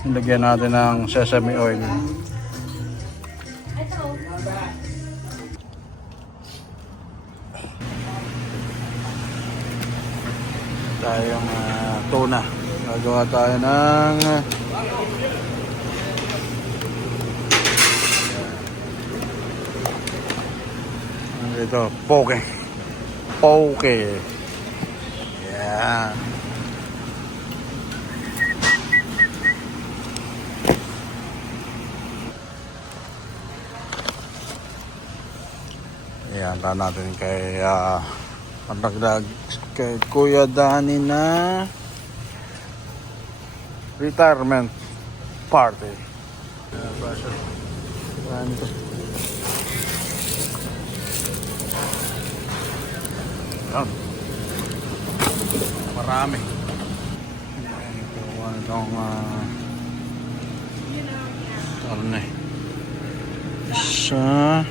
Lagyan natin ng sesame oil. Tayong tuna. Gagawa tayo ng ito, poke. Poke. Yeah. Ayan, tahan natin kay pagdagdag kay Kuya Danny na retirement party. Ayan. Marami. Ito itong karne. Isa.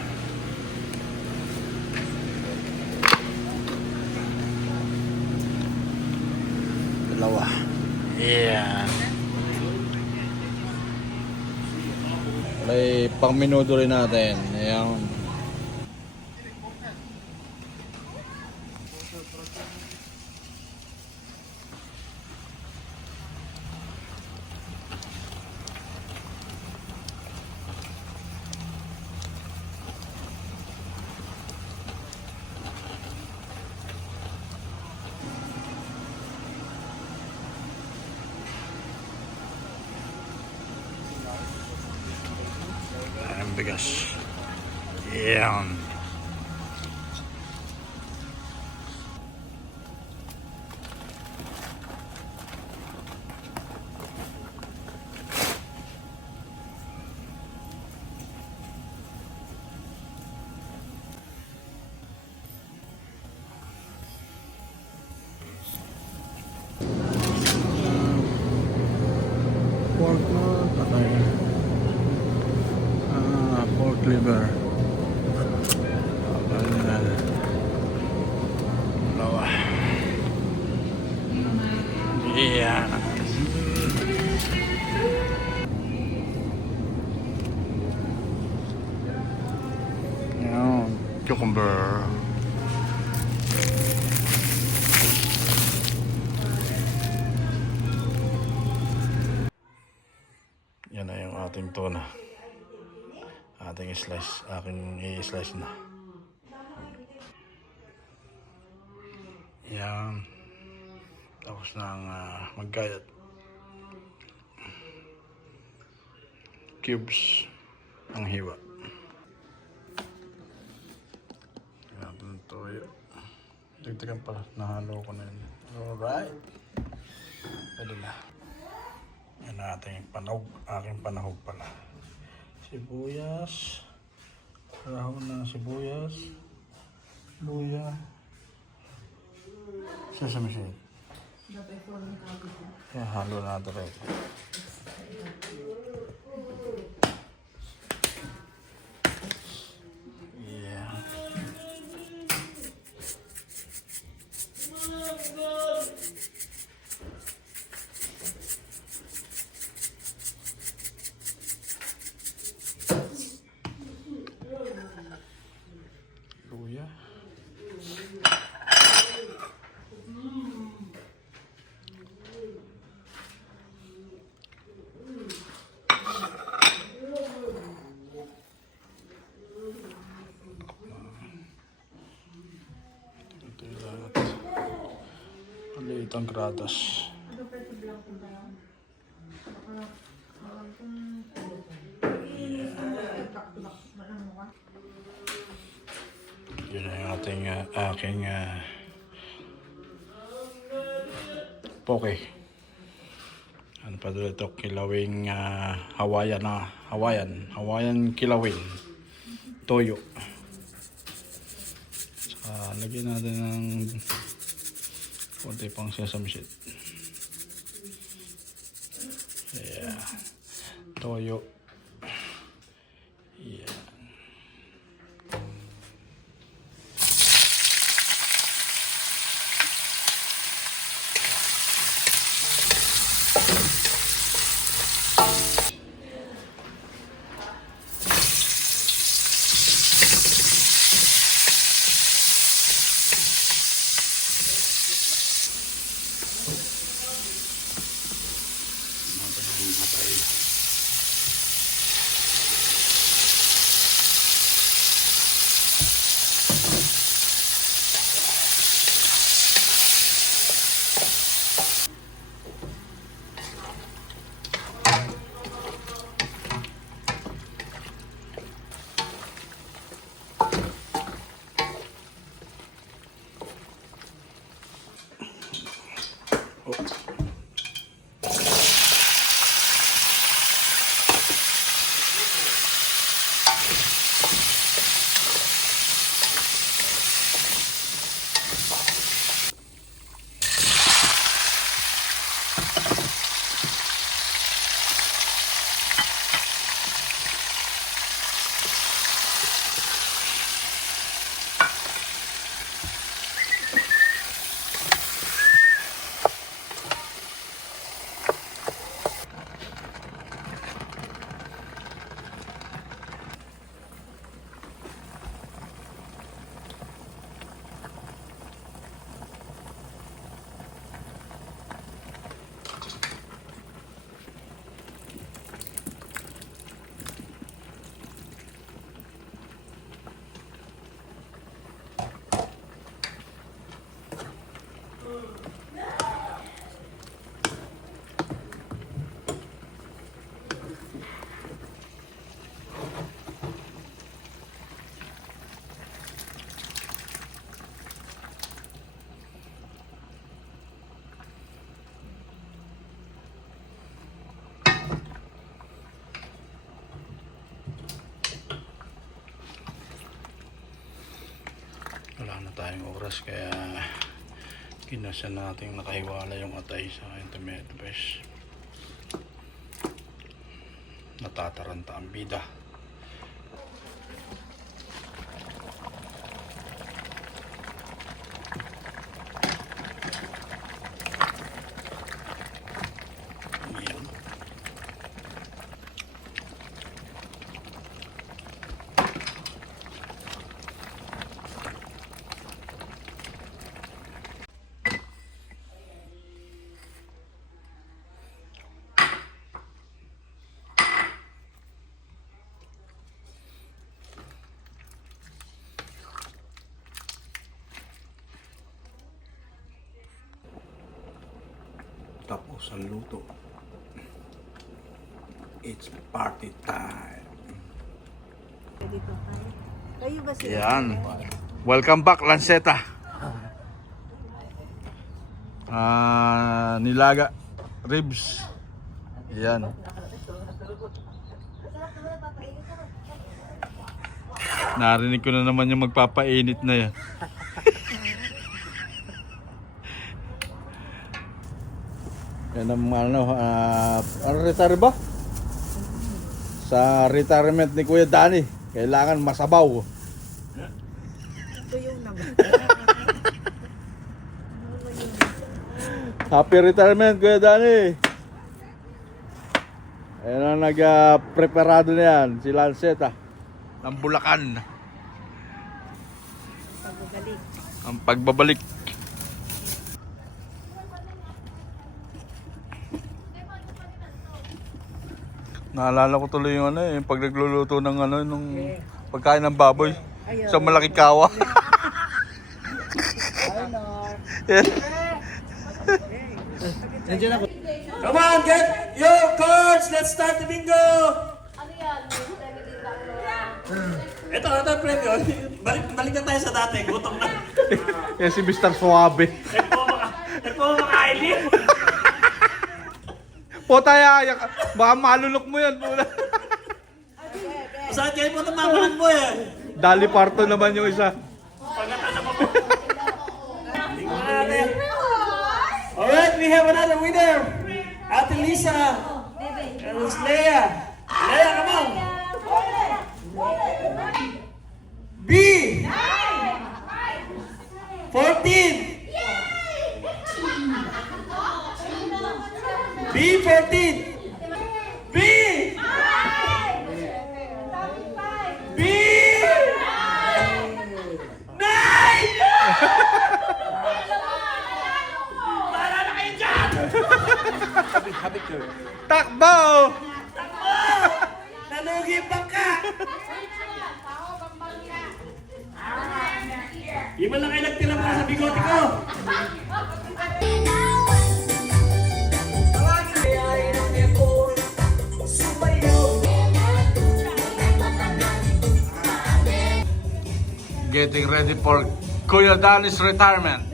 Dalawa. Yeah. May pang minuto rin natin. Ayan. Ayan, bigas. Ayan. Pork na patay. Pork liver. Dalawa. Yeah. Ayan. Cucumber. Yan na yung ating tuna. Ating slice. Aking i-slice na. Yan. Tapos nang magkayat. Cubes ang hiwa. Yan ang toyo. Dagdagan pa. Nahalo ko na yun. Alright. Pwede na. Yan ang ating panahog. Aking panahog pala. Sibuyas. Rahon ng sibuyas. Luya. Sesame seed. Yan, halo na ito rin. Yeah. Luya. Maliit ang gradas. Yun na yung ating aking poke. Ano pa doon ito? Kilawing Hawaiian kilawin. Toyo. Saka lagyan natin ng konti pang sesame seed. Yeah. Toyo. Yeah. matay. Wala na tayong oras kaya kinasya natin nakahiwala yung atay sa tomato paste. Natataranta ang bida. Yan. Tapos ang luto. It's party time. Dito tayo. Kayo ba sila? Yan. Welcome back, Lanceta. Nilaga ribs. Yan. Narinig ko na naman yung magpapainit na yan. Yan ang ano retire ba? Sa retirement ni Kuya Danny, kailangan masabaw. Ito yung naman. Happy retirement, Kuya Danny. Ayan ang nag-preparado na yan, si Lanceta ng Bulacan. Pagbabalik. Ang pagbabalik. Naalala ko tuloy yung yung pag nagluluto ng nung pagkain ng baboy sa malaking kawa. Nandiyan ako. Come on, get your cards. Let's start the bingo. Ano yan? Ito premyo. Balik na tayo sa dati. Gutom na. Yan si Mr. Suabe. Ito makailin. Potaya, baka malulok mo yan. Saan kayo po namamulan mo eh? Dali Parto naman yung isa. Alright, we have another winner. Ate Lisa. And it's Leia. Leia, come on. B. 14. B14. B. B. 9. Para na kayo dyan! Happy girl. Takbo! Nalugi pa ka! Di ba lang kayo nagtira para sa bigote ko? Getting ready for Kuya Danny's retirement.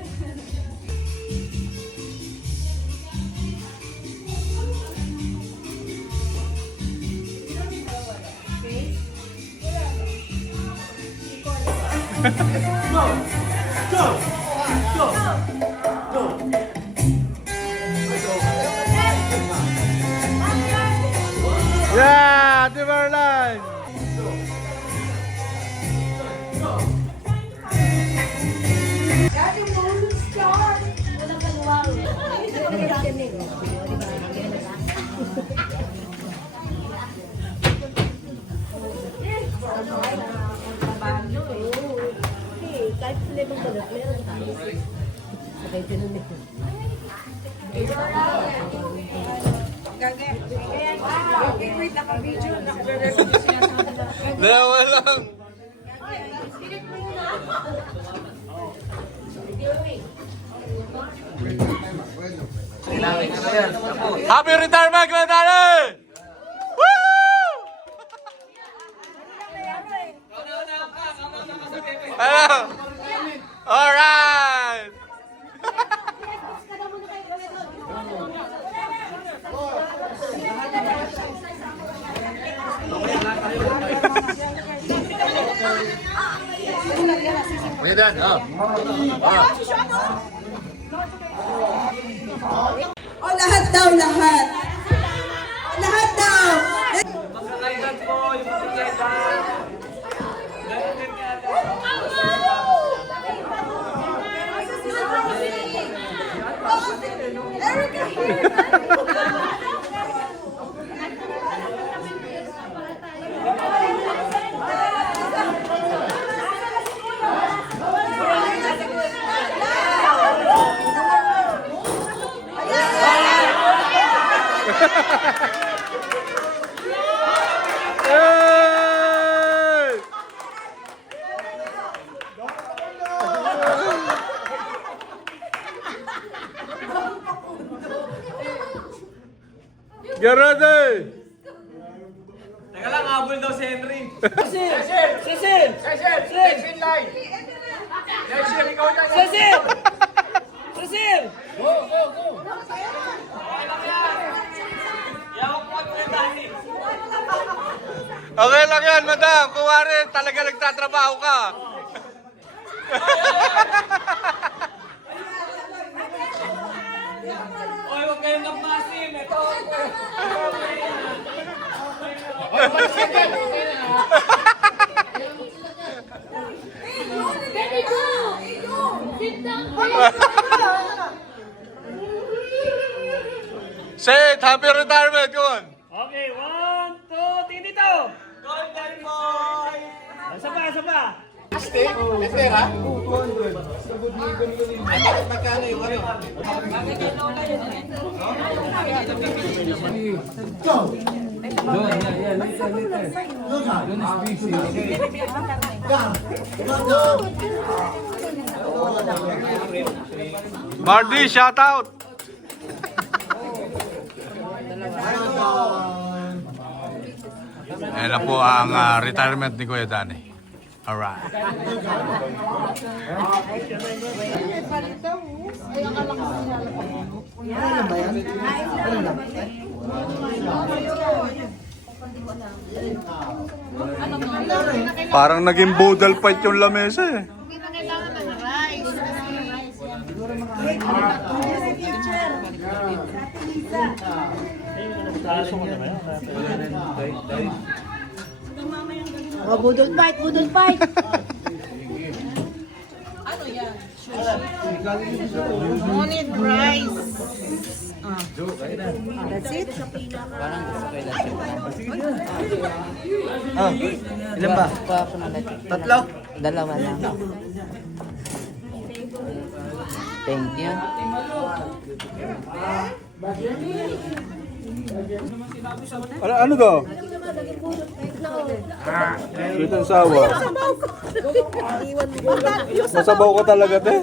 Yeah, Timberline! Kahit limang balot, meron tayo. Sabay tinunit ko. Wait, naka-video. Naka-record siya sa kanila. Dalawa lang. Happy retirement, Kuya Danny! Woo! Hello! Alright! O lahat daw, lahat. Lahat daw. Magkakailan po yung bisikleta. Ganun din nga daw. Hey! Get ready! Teka lang, habol daw si Henry. Cecil! Cecil! Cecil! Cecil! Line! Cecil, ikaw na! Cecil! Cecil! Go, go, go! Yawak mo at mga dahil. Okay lang yan, madam. Kuwari, talaga nagtatrabaho ka. Oy, huwag kayong nagmasim. Ito. Say it, happy retirement, come on. Okay, 1, 2, tingin dito. Golden boy! Isa pa, isa pa. Marty, shout out. Ayan na po ang retirement ni Kuya Danny. Alright. Parang naging budal fight yung lamesa eh. Oh, budol fight, budol fight. Money rice. That's it. Ilan ba? Tatlo? Dalawa lang. Thank you. Ano to? Sweet and sour. Masabaw ka talaga, te.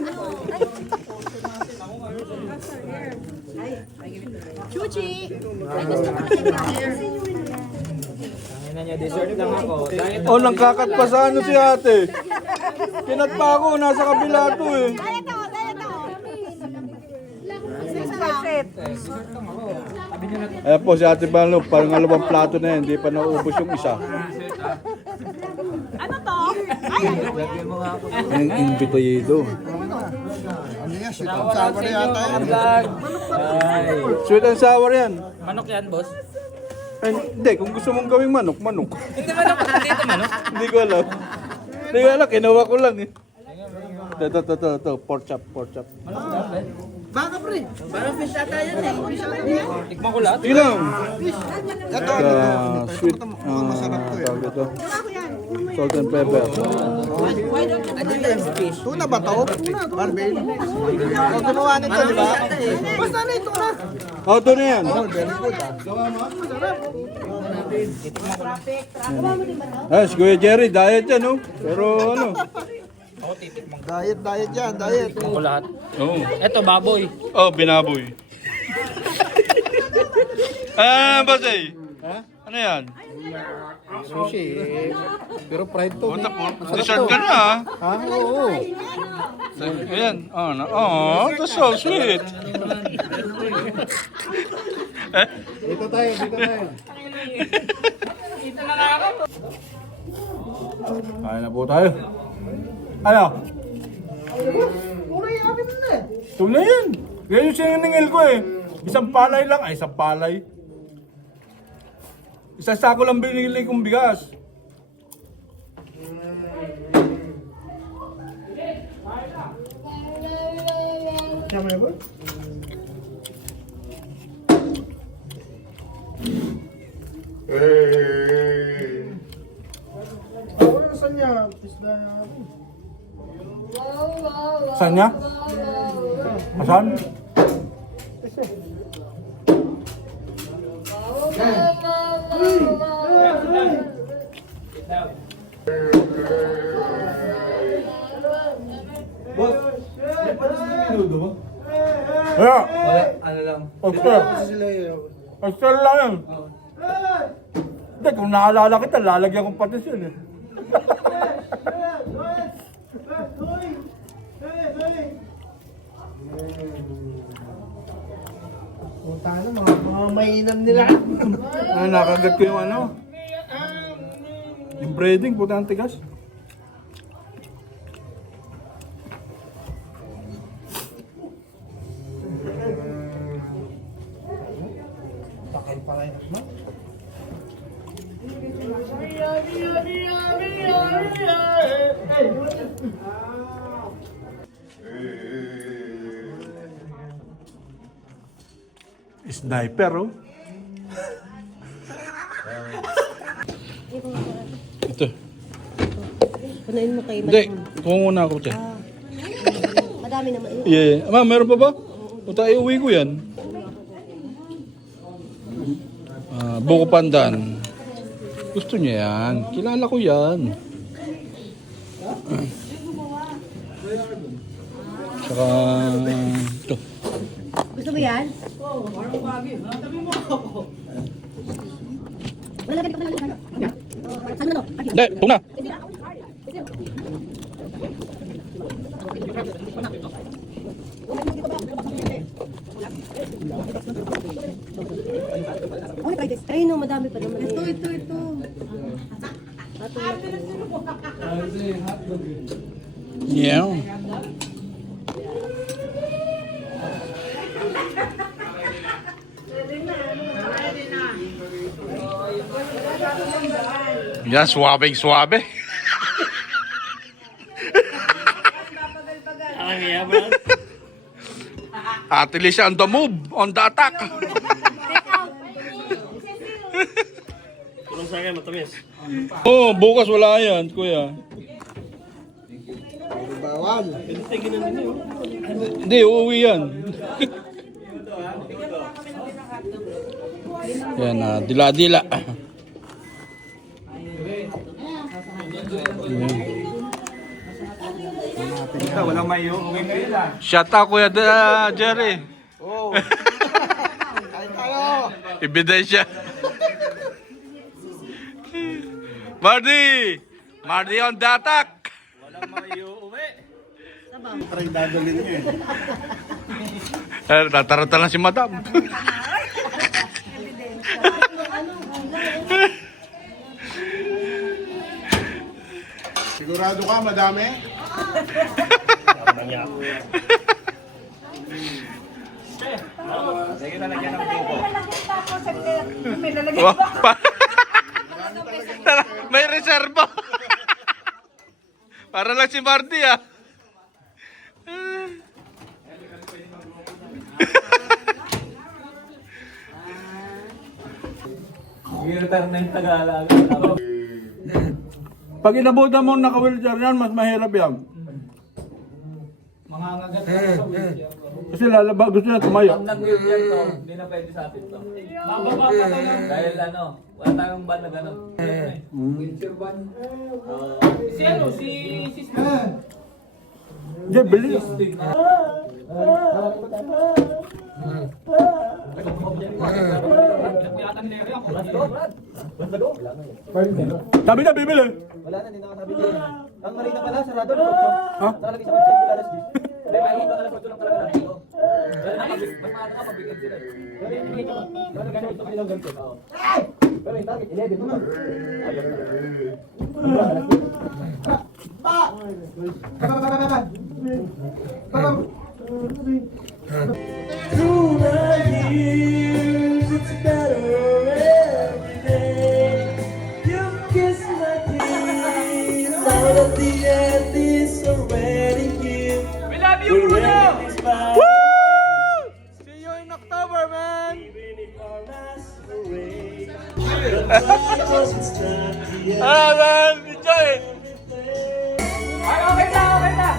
Chuchi! Ay, gusto ko na Dessert lang ako. Oh, nangkakat pa sa ano si ate. Kinat pa ako, nasa kabila to eh. Ayan po si Ate Balo, parang alawang plato na yan, hindi pa naubos yung isa. Ano to? Yung invitayido. Sweet and sour yan. Manok yan, boss. Ay, hindi, kung gusto mong gawing manok, manok. Hindi manok, hindi ito manok. Hindi ko alam. Hindi ko alam, kinuha ko lang eh. Ito, pork chop, pork chop. Tikman ko lahat. Sige lang. Sweet, tawag ito. Salt and pepper. Tuna ba to? Marvin? O, gumawa nito, di ba? Basta na ito na. Oh, ito na yan. Ah, si Kuya Jerry, diet yan, no? Pero ano? Diet yan, diet. Tikman ko lahat. Oo. Ito, baboy. Oh, binaboy. Basay. Ano yan? Sushi. Pero fried to. Puta po, dessert ka na ah. Ha? Oo. Ayan. Oh, that's so sweet. Dito tayo, dito tayo. Kain na po tayo. Ano? Ito na yan. Yan yung siningil ko eh. Isang palay lang. Ay, isang palay. Isang sako lang binili kong bigas. Saan niya? Saan niya? Saan? Boss, may patis na minudo mo? Wala. Ano lang? Oscar. Oscar lang yan. Hindi, kung naalala kita, lalagyan kong patis yun eh. Punta na, mga mainam nila. Ay, nakagat ko yung ano. Yung breading, puta ang tigas. Sniper, oh. Ito. Punayin mo kay Hindi, kung una ako dyan. Madami naman. Yeah. Ma, meron pa ba? Puta, iuwi ko yan. Buko pandan. Gusto niya yan. Kilala ko yan. Saka ito. Gusto mo yan? Wala ganito ka lang. Saan mo na to? Hindi, ito na. Oh, try this. Try no, madami pa naman. Ito. Yeah. Yan, suwabing-suwabe. Ate Lisa on the move, on the attack. Tulong sa akin, matamis. Oh, bukas wala yan, kuya. Bawal. Hindi, uuwi yan. Yan, dila-dila. Walang may uuwi kayo lang. Shout out Kuya Jerry. Oh. Kain tayo. Ebidensya. Marty! Marty on the attack! Walang may uuwi. Try dadalhin niyo Tataranta lang si Madam. Sigurado ka, madami? Sige na lagyan ng buko. Wow, may reserva. Para lang si Marty ah. I-retire na yung Tagalog. Pag inabutan mo naka-wheelchair yan, mas mahirap yan. Mga ngagat sa wheelchair. Kasi lalaba, gusto niya tumayo. Pag nag-wheelchair to, hindi na pwede sa atin to. Mababa pa tayo. Dahil wala tayong ban na gano'n. Wheelchair ban. Si ano, si Hindi, bili. Sabi na, bibili. Wala na, hindi nakasabili. Ang marina pala, sarado na. Ha? Nakalagay sa website, alas 10. Hindi, makikita ka na sa lang talaga natin. Mas maaga ka pabigyan sila. Pero ganito kayo lang ganito. Pero yung target, 11 naman. Through the years, it's better every day. You kiss my tears, now that the end is already here. We love you, Bruno! See you in October, man! Even if our masquerade, because it's time to end Man! Enjoy it! Ay, okay na, okay na!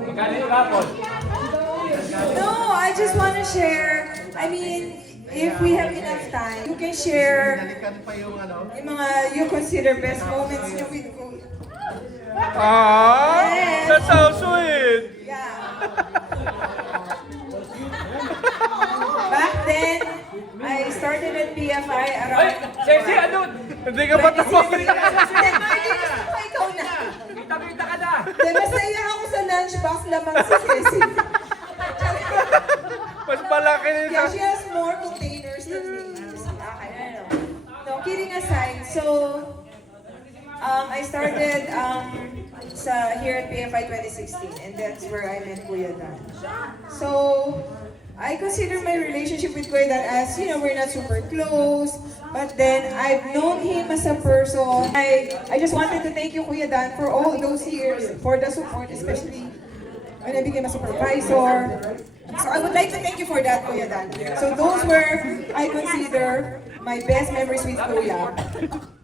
Magkano yung rapon? No, I just want to share. I mean, if we have enough time, you can share yung mga you consider best moments niyo with Kuya. Ah, Yes. that's so sweet! Yeah. Back then, I started at BFI Ay, around... Ceci, ano? Hindi ka ba tawa? Hindi, Marty, gusto ko ikaw na. Kita-kita ka na! Then, masaya ako sa lunchbox lamang si Ceci. Mas malaki nito. Yeah, she has more containers than me. Okay, I know. No, kidding aside, so I started here at PFI 2016, and that's where I met Kuya Dan. So I consider my relationship with Kuya Dan as, you know, we're not super close, but then I've known him as a person. I just wanted to thank you, Kuya Dan, for all those years, for the support, especially when I became a supervisor. So I would like to thank you for that, Kuya Dan. So those were, I consider, my best memories with Kuya.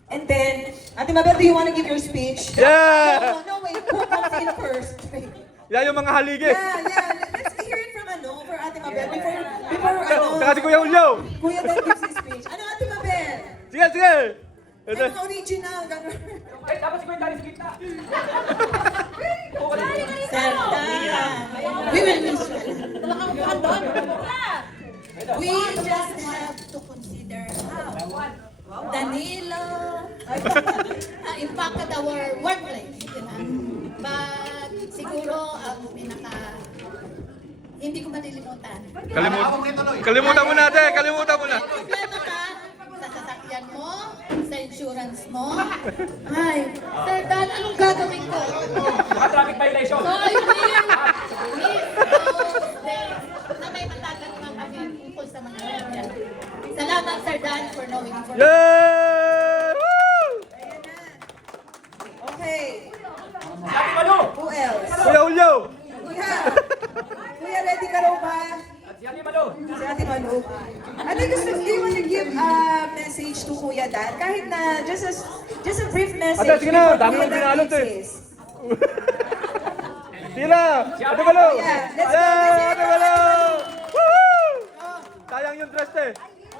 And then, Ate Mabel, do you want to give your speech? Yeah! No, wait. Who comes in first? Yan yung mga haligi. Yeah. Let's hear it from for Ate Mabel before Saka si Kuya Ulyo. Kuya Dan gives his speech. Ano, Ate Mabel? Sige, sige. Ano, original, gano'n. Ay, dapat si Kuya Dalis kita! Santa. We will miss you. We just have to consider Danilo impacted our workplace. But siguro ang hindi ko malilimutan. Kalimutan mo natin, kalimutan mo na. Problema ka sa sasakyan mo, sa insurance mo. Ay, Sir Dan, anong gagawin ko? Mga traffic violation! So, I miss those days na may matagal naman kami tungkol sa mga ganyan. Salamat, Sir Dan, for knowing information. Yeah! Woo! Okay. Ate Malu! Who else? Kuya Ulyo. Kuya, ready ka raw ba? At si Ate Malu! Si Ate Manu. Ate, do you want to give a message to Kuya Dan? Kahit na, just a brief message. Ate, sige na, before dami Kuya mong Dan binalot gives eh. his. Tila! Ate Balo! Yeah, let's go, Yeah, let's Ate go. Balo! Woo! Sayang yung dress eh.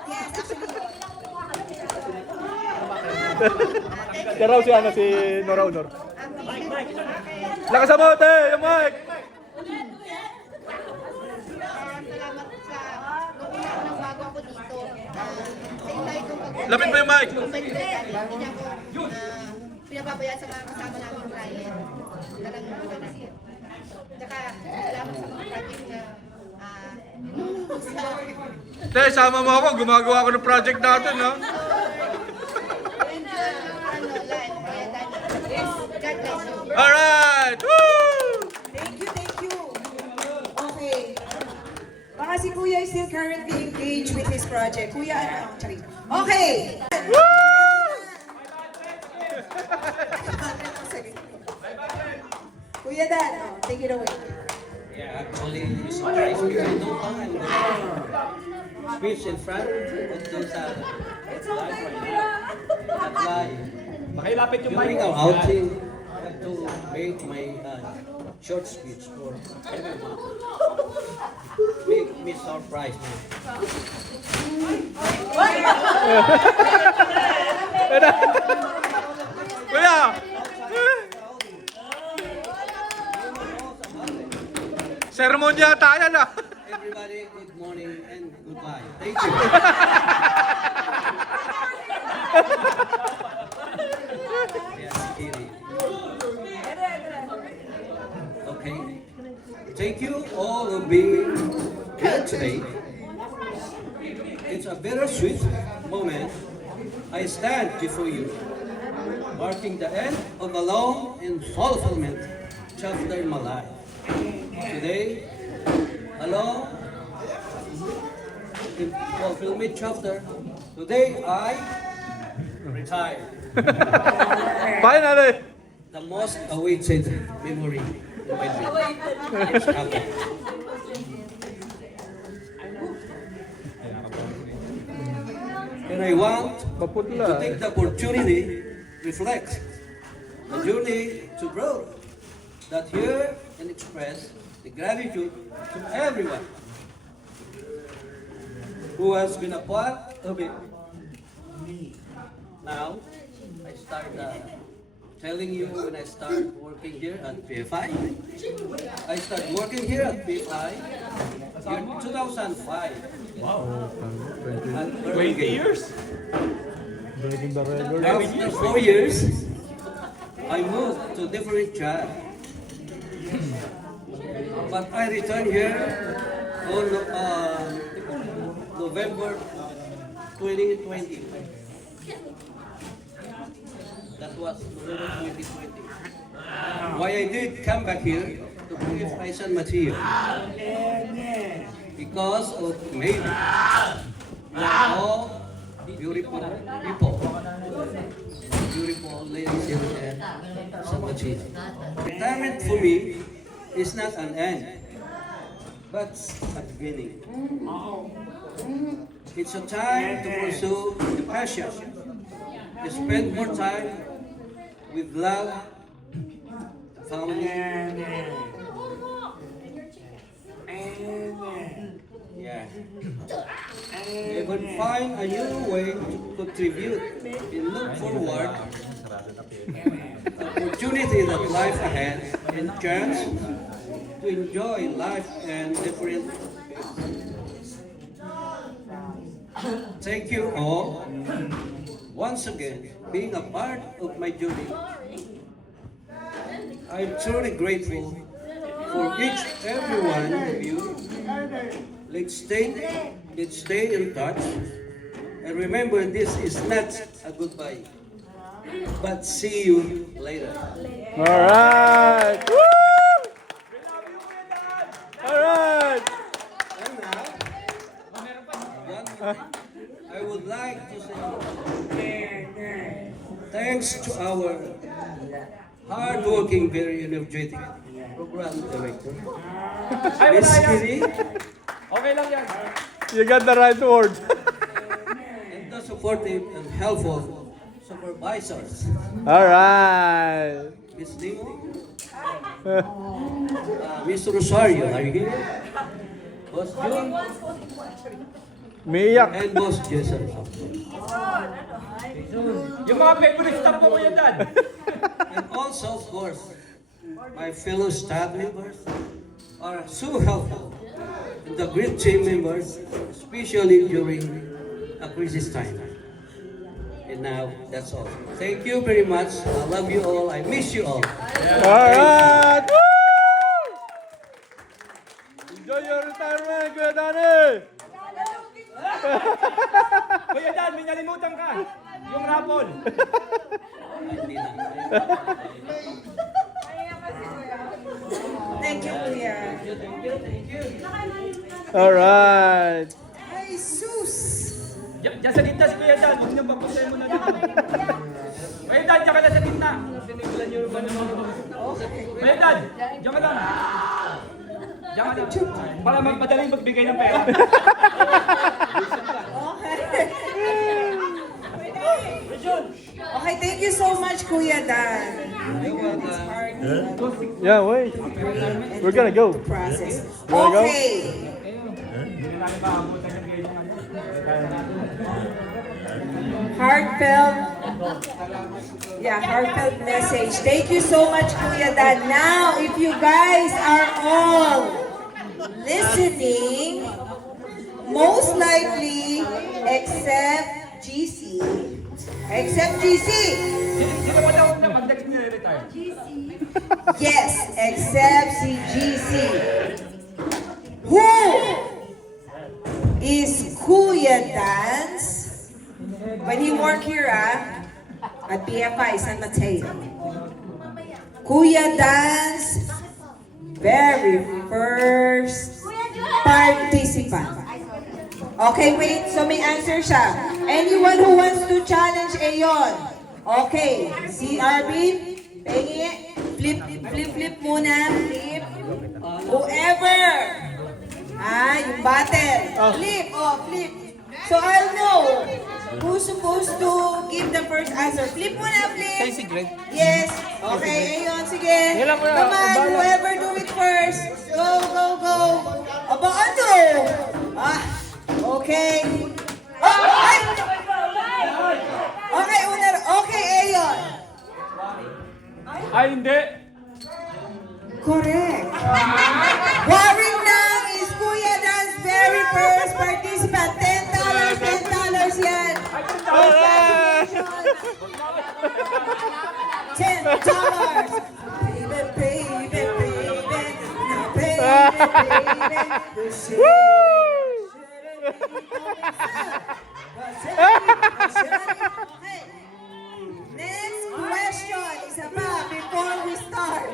Yes, actually. Yan raw si ano, si Nora Honor. Lakas mo, te! Yung mic! Salamat sa nung ng bago ako dito. Sa inay kong pag- Lapit mo yung mic! Hindi ako pinapabayaan sa mga kasama namin client. Talagang maganda siya. Tsaka salamat sa mga project na Te, sama mo ako. Gumagawa ako ng project natin, ha? live. Kaya dahil, God bless you. Alright! Woo! Thank you, thank you. Okay. Baka si Kuya is still currently engaged with his project. Kuya, ano? Sorry. Okay. Kuya Dan, take it away. Yeah, actually, you surprised me. I don't know. Speech in front of those It's okay, Kuya. that's why Pakilapit yung during mic. our outing, I have to make my short speech for everyone. Make me surprised. Kuya! Sermon yata yan, ah. Everybody, good morning and goodbye. Thank you. Yes, kidding. Okay. Thank you all for being here today. It's a bittersweet moment. I stand before you, marking the end of a long and fulfillment chapter in my life. Today, along the fulfillment chapter, today I retire. Finally! The most awaited memory in my life. It's happened. And I want to Paputla. take the opportunity to reflect the journey to growth that here and express the gratitude to everyone who has been a part of it. Now, I start telling you when I start working here at PFI. I started working here at PFI in 2005. Wow. 20 years? Breaking the record. After 4 years, I moved to different job. But I returned here on November 2020. That was November 2020. Why I did come back here to PFI San Mateo? Because of maybe you are all beautiful people, beautiful ladies here at San Mateo. Retirement for me is not an end, but a beginning. It's a time to pursue the passion, to spend more time with love, family. Yeah. Even find a new way to contribute and look forward opportunity that life ahead and chance to enjoy life and different ways. Thank you all once again being a part of my journey. I'm truly grateful for each every one of you. Let's stay in touch. And remember, this is not a goodbye, but see you later. Alright! Woo! Alright! And now, one more thing. I would like to say thanks to our hardworking, very energetic program director, Miss Kitty, Okay lang yan. You got the right word. and the supportive and helpful supervisors, Alright! Miss Nemo, Mr. Rosario, are you here? Boss June Umiiyak. and Boss Jason. Yung mga favorite star mo, Kuya Dan. And also, of course, my fellow staff members are so helpful. And the great team members, especially during a crisis time. And now, that's all. Thank you very much. I love you all. I miss you all. Alright! Woo! Enjoy your retirement, Kuya Danny! Kuya Dan, may nalimutan ka. Yung rapol. Thank you, Kuya. Alright! Jesus! Diyan sa gitna si Kuya Dan. Huwag niyo papusayin mo na dito. Kuya Dan, diyan ka na sa gitna. Kuya Dan, diyan ka lang. Diyan ka lang. Para madaling magbigay ng pera. Okay, thank you so much, Kuya Dan. Yeah, wait. We're gonna go. Process. Wanna go? Okay. Heartfelt message. Thank you so much, Kuya Dan. Now, if you guys are all listening, most likely, except GC. Except GC. Sino mo daw na mag-next niya retire? Yes, except si GC. Who is Kuya Dan's when he worked here at BFI San Mateo? Kuya Dan's very first participant. Okay, wait. So may answer siya. Anyone who wants to challenge Ayon? Okay. Si Arvin, pengi. Flip muna. Flip. Whoever. Yung battle. Flip. Flip. So I'll know who's supposed to give the first answer. Flip muna, flip. Say si Greg. Yes. Okay, Ayon, sige. Come on, whoever do it first. Go. Aba, ano? Okay. Ay! Okay, okay, Ayon. Ay, hindi. Correct. Warring Nang is Kuya Dan's very first participant. $10 yan. $10. Baby. Okay. Next question is about before we start.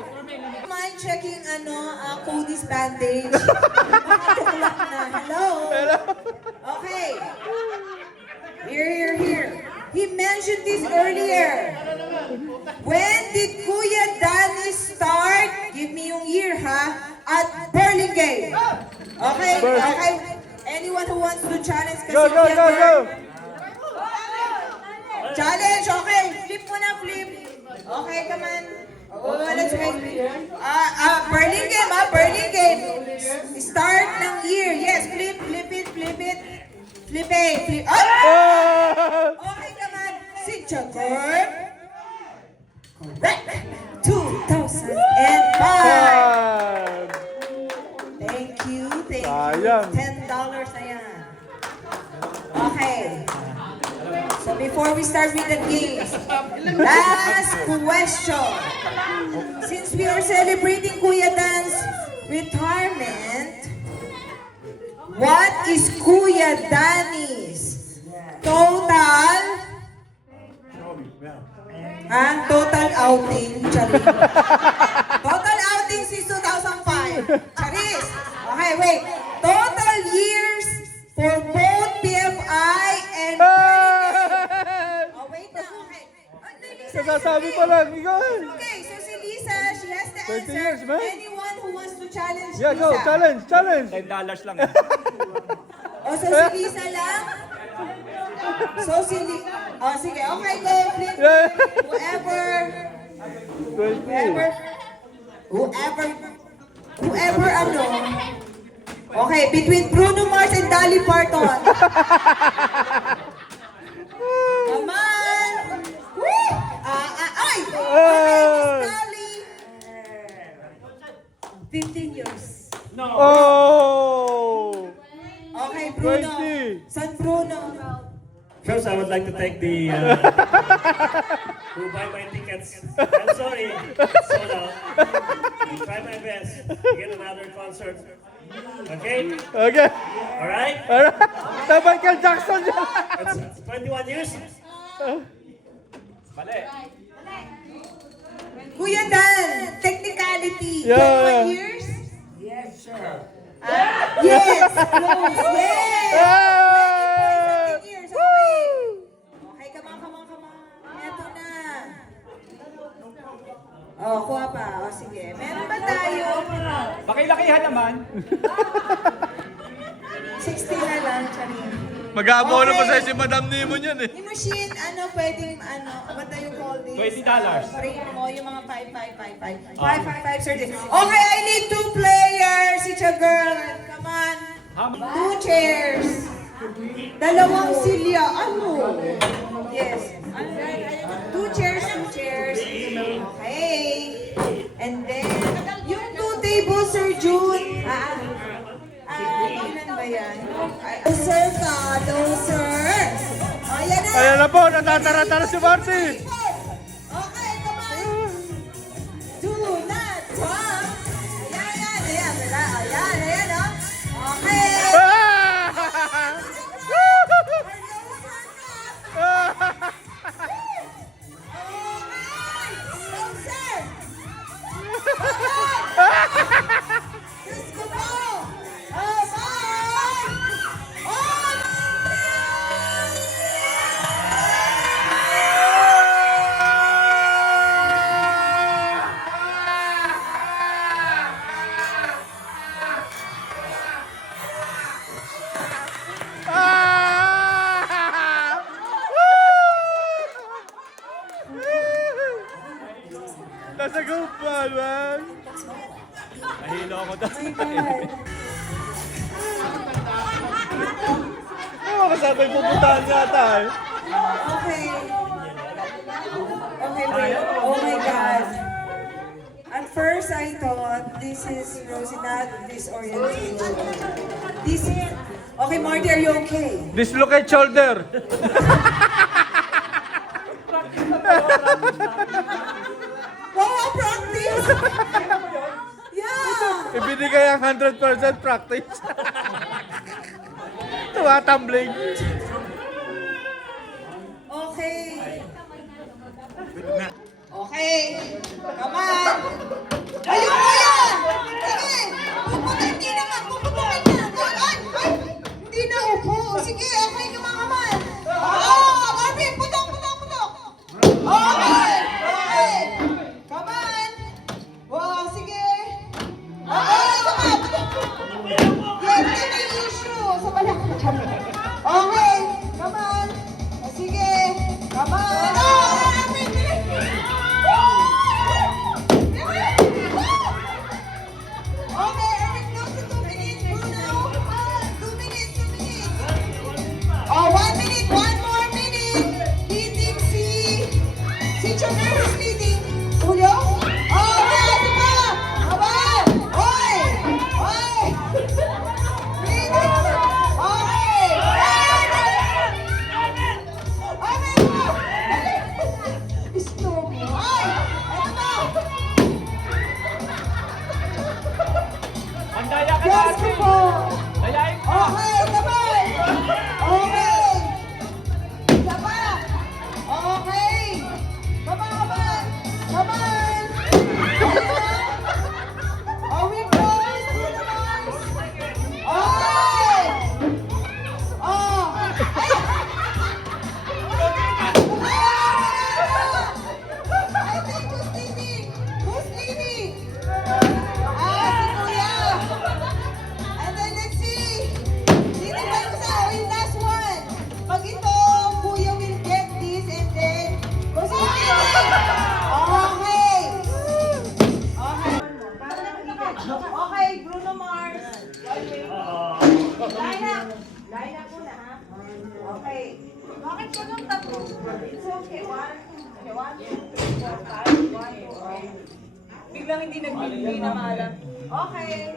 Mind checking Cody's bandage. Tuklak na. Hello. Okay. Here. He mentioned this earlier. When did Kuya Danny start? Give me yung year, At Burlingame. Okay. Anyone who wants to challenge kasi Go! Challenge, okay. Flip mo na, flip. Okay, come on. Let's go. Burlingame. Start ng year. Yes, flip it. Flip it. Okay, come on. Signature. Correct. 2005. Thank you. Sayang. $10 na yan. Okay. So before we start with the games, last question. Since we are celebrating Kuya Dan's retirement, what is Kuya Danny's total outing? Charis. Total outing since 2005. Charis. Okay, wait. Total years for both BFI and wait na. Okay. Lisa, Sasabi pa lang, ikaw Okay, so si Lisa, she has the 20 answer. years, man. Anyone who wants to challenge Yeah, go, Lisa? challenge! $10 lang. So si Lisa lang? Sige, okay, go, flip. Yeah. Whoever. Whoever ano. Okay, between Bruno Mars and Dolly Parton. Come on! Woo! Ay! Dolly! 15 years. Oh! Okay, Bruno. 20. San Bruno. First, I would like to thank the who buy my tickets. I'm sorry, it's sold out. I'll try my best to get another concert. Okay? Okay. All right? Alright. Na Michael Jackson yan. It's 21 years. Kuya Dan, technicality. Yeah. 21 years? Yes, sir. Yes, close. Yes. Ah! 17 years, okay. Okay, come on. Eto na. Oh, kuha pa. O, sige. Meron ba tayo? Pakilakihan naman. 60 na lang, Charin. Mag-aabono pa Okay. sa'yo si Madam Nimon yan eh. Yung machine, pwedeng, what do you call this? $20. Frame mo, yung mga 555. 555, sir. Okay, I need 2 players. It's a girl. Come on. 2 chairs. 2 silya. Ano? Yes. 2 chairs. Okay. And then, yung 2 tables, Sir June. Ilan ba yan? Sir ka, sir. Ayan na. Ayan na po, natataranta na si Marty. Okay, come on. Do not talk. Ayan, oh. Okay. Nasa gupal, man. Nahilo ako doon. Oo, kasabay pupuntahan yata eh. Okay. Okay, wait. Oh my God. At first, I thought this is Rosina disorientation. This is... Okay, Marty, are you okay? Dislocate shoulder. Wow, practice! Yeah! Ibinigay ang 100% practice. Tumatambling. Okay. Okay. Come on. Ayun mo yan! Sige! Hindi naman. Puputukin na. Ay! Hindi na upo. Sige, okay ka mga kaman. Marvin! Putok! Okay! Come on! Wow, sige! Okay! Yes, may issue sa balakang. Okay! Come on! Sige! Come on! Okay, Eric, close to 2 minutes. Bruno, 2 minutes. 1 minute, 1 more minute. Leading si Chonel is leading. Julio? Okay, ito pa. Abang! Oy! Leading. Okay. Slow mo. Ay! Ito na. Ang daya ka Yes, natin. po. Dayain ka. Okay, sabay! Okay! Isa pa! Okay! Come on! Are we close to the Mars? Okay! Oh! I think who's leading? Si Kuya! Bakit ko nung tatlo? It's okay. 1, 2, 3, 4, 5, 1, 2, 3. Biglang hindi nagbibigay na maalam. Okay.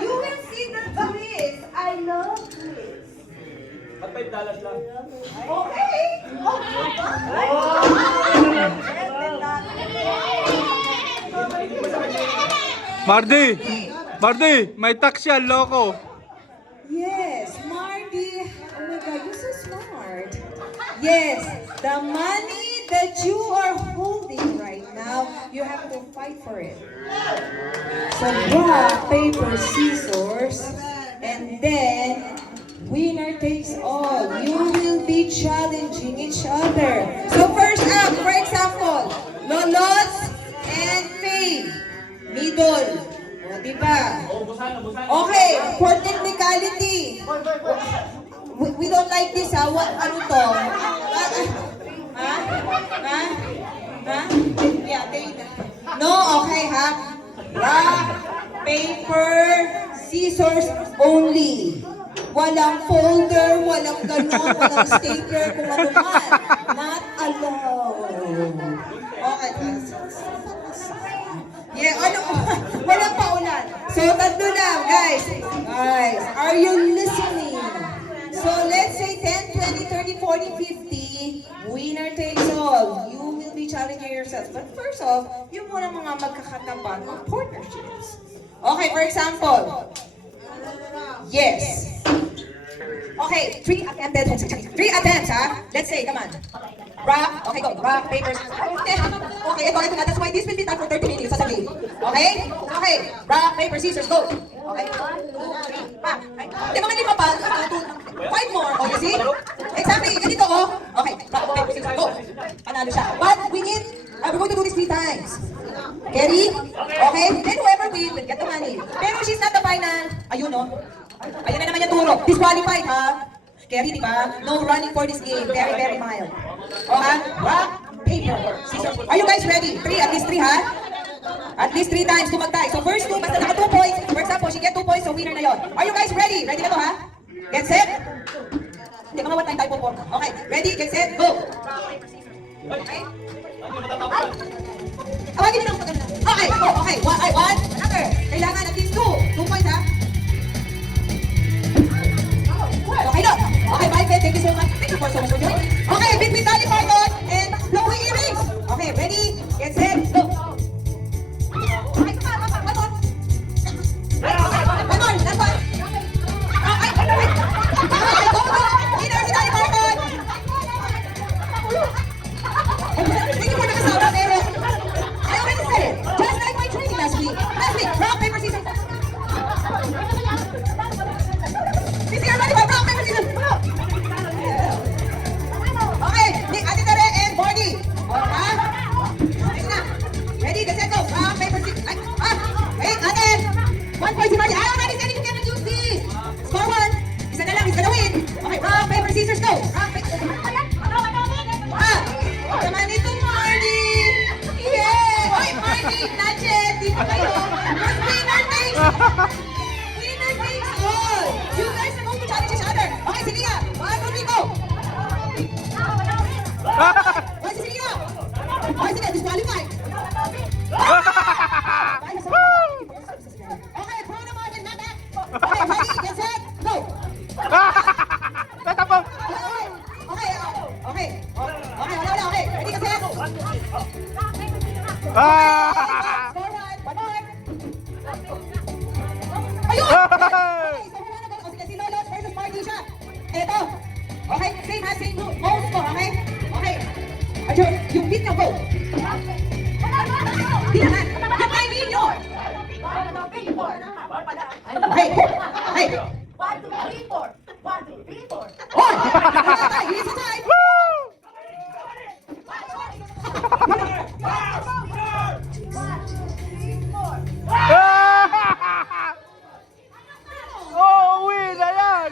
You will see the twist. I love twist. At $5 lang. Okay. Mardy, may tax yan, loko. Yes, Marty. Oh my God, you're so smart. Yes, the money that you are holding right now, you have to fight for it. So rock, paper, scissors, and then winner takes all. You will be challenging each other. So first up, for example, Lolos and Faye. Middle. O, diba? Okay, for technicality. We don't like this, ha? What, ano to? Ha? Yeah, they... No, okay, ha? Rock, paper, scissors only. Walang folder, walang ganon, walang stapler, kung ano man. Not allowed. Okay, yeah, ano? Walang paulan. So, tatlo lang, guys. Guys, are you listening? So, let's say 10, 20, 30, 40, 50. Winner takes all. You will be challenging yourselves. But first off, yung muna mga magkakatapat ng partnerships. Okay, for example. Yes. Okay, 3 attempts, ha? Let's say, come on. Rock, okay, go. Rock, paper, scissors. Okay, ito na. That's why this will be done for 30 minutes, sasabihin. Okay? Okay. Rock, paper, scissors, go. Okay? 1, 2, 3, pa. Hindi, mga lima pa. 5 more. Oh, you see? Exactly. Ganito, oh. Okay. Rock, paper, scissors, go. Panalo siya. But we need, we're going to do this 3 times. Ready? Okay? Then whoever wins will get the money. Pero she's not the final. Ayun, oh. Ayun na naman yung turo. Disqualified, ha? Kerry, di ba? No running for this game. Very, very mild. O, ha? Rock, paper, scissors. Are you guys ready? 3, at least 3, ha? At least 3 times tumagtay. So first 2, basta naka 2 points. For example, she get 2 points, so winner na yon. Are you guys ready? Ready na to, ha? Get set? Hindi, mga 1 time tayo po. Okay, ready, get set, go! Okay? Tawagin nyo lang pag ganun. Okay, go, okay. 1, another. Kailangan at least 2 points, ha? Okay, no. Okay, bye, Ben. Thank you so much. Thank you for so much for joining. Okay, between Dolly Parton and Chloe Earrings. Okay, ready? Get set, go. Okay, come on, one more. One more, last one. Okay, go. Winner si Dolly Parton. Thank you for the kasama, pero I already said it. Just like my training last week. Rock, paper, scissors. Is here ready for rock, paper, scissors? Okay, Nick, Ate Tere, and Bordy. Okay, ready na. Ready, get set, go. Rock, paper, scissors. Wait, Ate. 1 point si Marty. I already said you cannot use this. Score 1. Isa na lang, he's gonna win. Okay, rock, paper, scissors, go. Rock, paper, naman ito, Marty. Yeah. Oy, Marty, Natchet, di ba kayo? Winner takes all. You guys are going to challenge each other. Okay, sige nga. 1, 2, 3, go. Okay, sige nga. Okay, sige, disqualified. Okay, throw naman and not that. Okay, ready, get set, go. Okay, wala, okay. Ready, get set, go. Score 1, 1 more. Ayun! Okay, so wala na ba? O sige, si Lolos versus Marty siya. Eto. Okay, same has same goals ko, okay? Okay. Arjun, yung beat niyo, go. Di naman. Yung time ninyo. Okay. Okay. 1, 2, 3, 4. 1, 2, 3, 4. Oh! Here's the time. Uuwi na yan!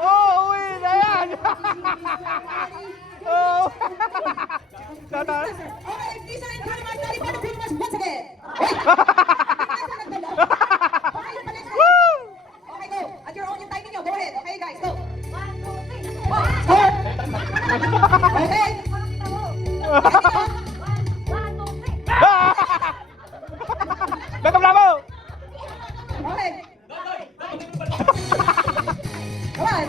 Uuwi na yan! Oh! Okay, please encourage Marty for the Christmas once again. Beckham Bravo! Okay. Come on.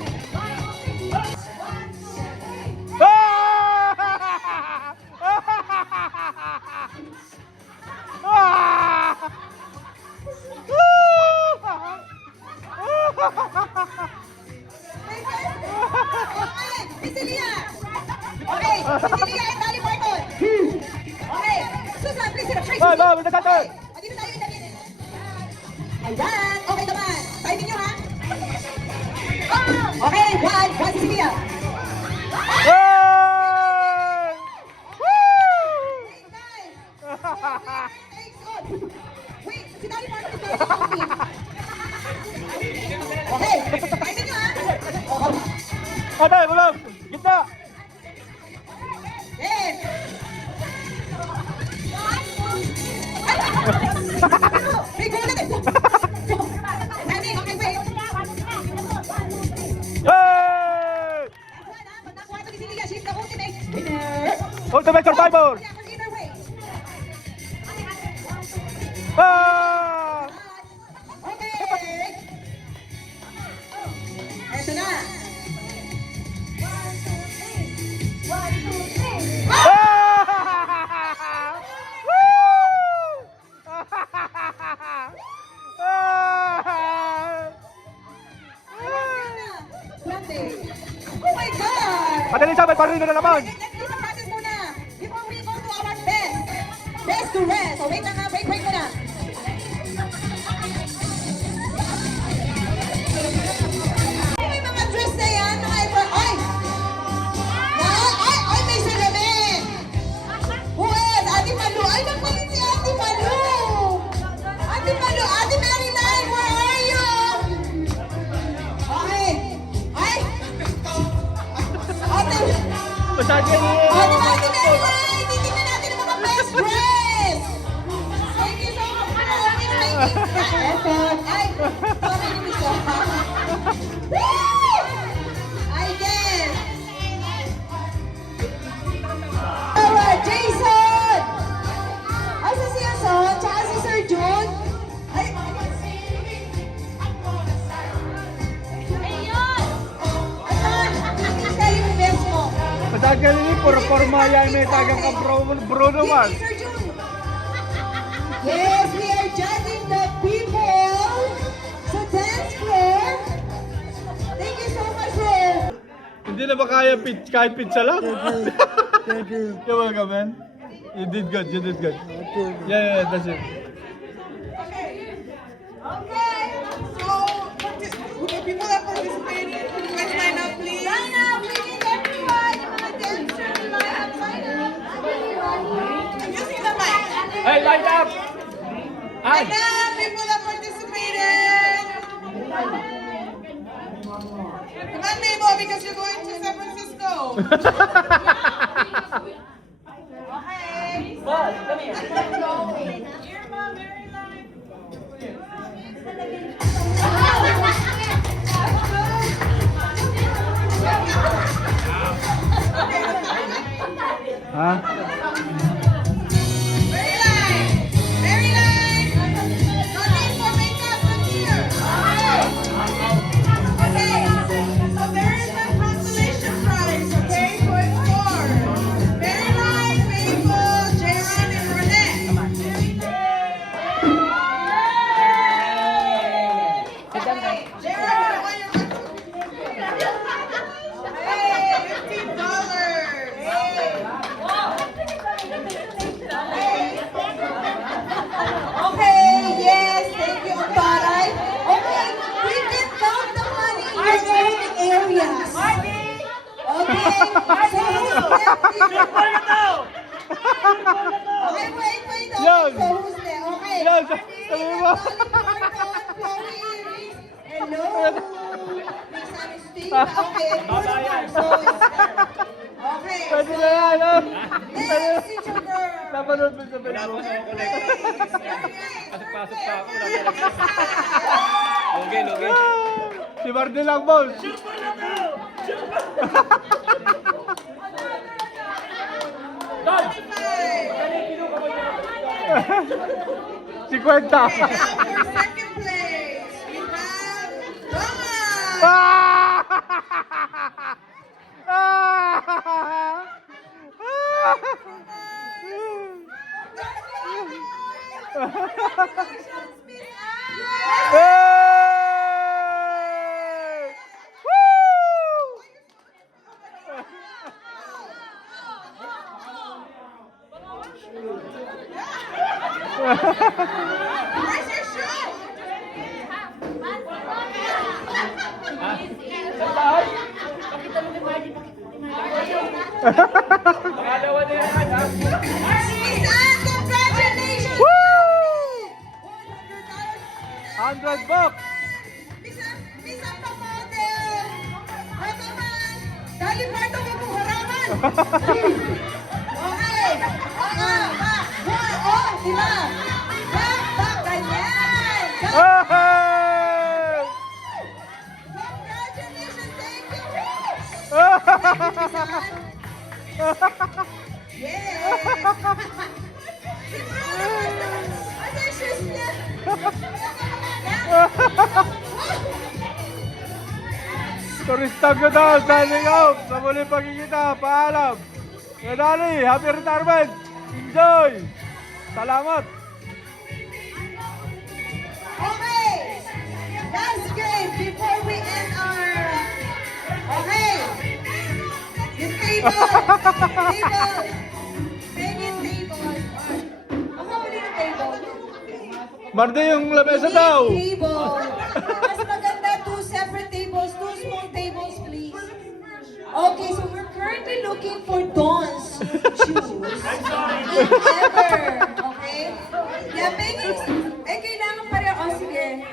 Okay, Cecilia. Okay, Cecilia and Dolly Parton. Okay, Susan, please sit up straight. Go, go, with the cutter. Dito tayo in the minute. Ayan, okay naman. Timing nyo ha. Okay, one, Cecilia. Hey! Guys, takes on. Wait, si Dolly Parton is going to compete. Okay, timing nyo ha. Ate, bulog! Gitna! Yes. Wait, go ulit. Timing, okay, wait. Hey! Pag nakuha ito ni Cecilia, she's the ultimate winner. Ultimate Survivor! Kaya kung either way. Ah! Okay. Eto na. Grande. Oh my God! Ate Elizabeth, parino na naman! Let's do the practice muna. Before we go to our best. Best to rest. So wait lang ha. Wait muna. May mga dress na yan. Mga iba. Ay! Ay, may salamin. Who is? Ate Malu. Ay, nagpalit si Ate Malu. Ate Malu. Ate Marilyn, where are you? Okay. Ay! Ate... Masyado yan eh! Ate Marilyn! Titignan natin ang mga best dress! Thank you so much for making effort. Ay! Sorry, Miss Woo! I guess! Jason! Ay, sa si Jason, tsaka si Sir John. Ay! Asan? Kaya yung best mo. Masyado yan eh! Puro forma yan may tagang ka Bruno Mars! Sir Jun. Yes, we are judging the people. So dance floor. Thank you so much, bro. Hindi na ba kaya kahit pizza lang? Thank you. You're welcome, man. You did good, you did good. Yeah, that's it. Okay. So, people that participated, please line up, please. Line up, we need everyone. Yung mga dancer, line up, line up. I'm using the mic. Hey, light up! Line up, people that participated. Come on, Mabo, because you're going to San Francisco. Okay. Buzz, come here. Irma, Maryline. Ha? Maryline! Maryline! No need for makeup, come here. Okay. So there is a consolation prize, okay, going for Maryline, Mabel, Jaron, and Renee. Jaron, I want your Hey, $15. Okay, yes, thank you, Amparay. Okay, we can count the money in your surrounding areas. Okay, so okay, wait. Yan. So who's there? Okay. Yan, sabi mo. Hello. Miss Anistina. Okay, Bruno Marzo is there. Okay. Pwede na yan, ha? Next, teacher girl. Napanood mo sa Facebook. Pasok pa ako. Lugi. Si Mardy lang, boss. 50. Now for second place, we have Thomas. Ah! Congratulations, Miss Anne. Hey! Woo! Where's your shoe? Pangalawa na yan, ha? Miss Anne, congratulations! Woo! $100. 100 bucks. Miss Anne pa-model! Ay naman! Dali pa ito ka mong haraman! Okay! Back! Oh, diba? Back, ganyan! Hey! Congratulations! Thank you! Yay! Si Bruno! Ano yung shoes niya? Turista ko daw, signing out. Sa muli pagkikita, paalam. Nadali, happy retirement. Enjoy. Salamat. Okay! Last game before we end our... Okay! Yung table! Table! Penguin table! Ako huli ng table. Marde yung lamesa daw. Table! Mas maganda, two separate tables, two small tables, please. Okay, so we're currently looking for Dawn's shoes. If ever, okay? Yeah, penguins, kailangan pareho. Oh, sige.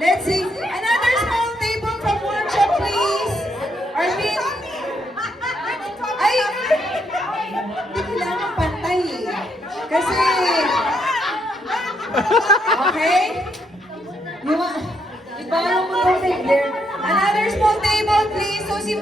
Let's see. Another small table from workshop, please. Armin. Ay! Hindi kailangan pantay eh. Kasi... Okay? Iba mo itong there. Another small table, please. So si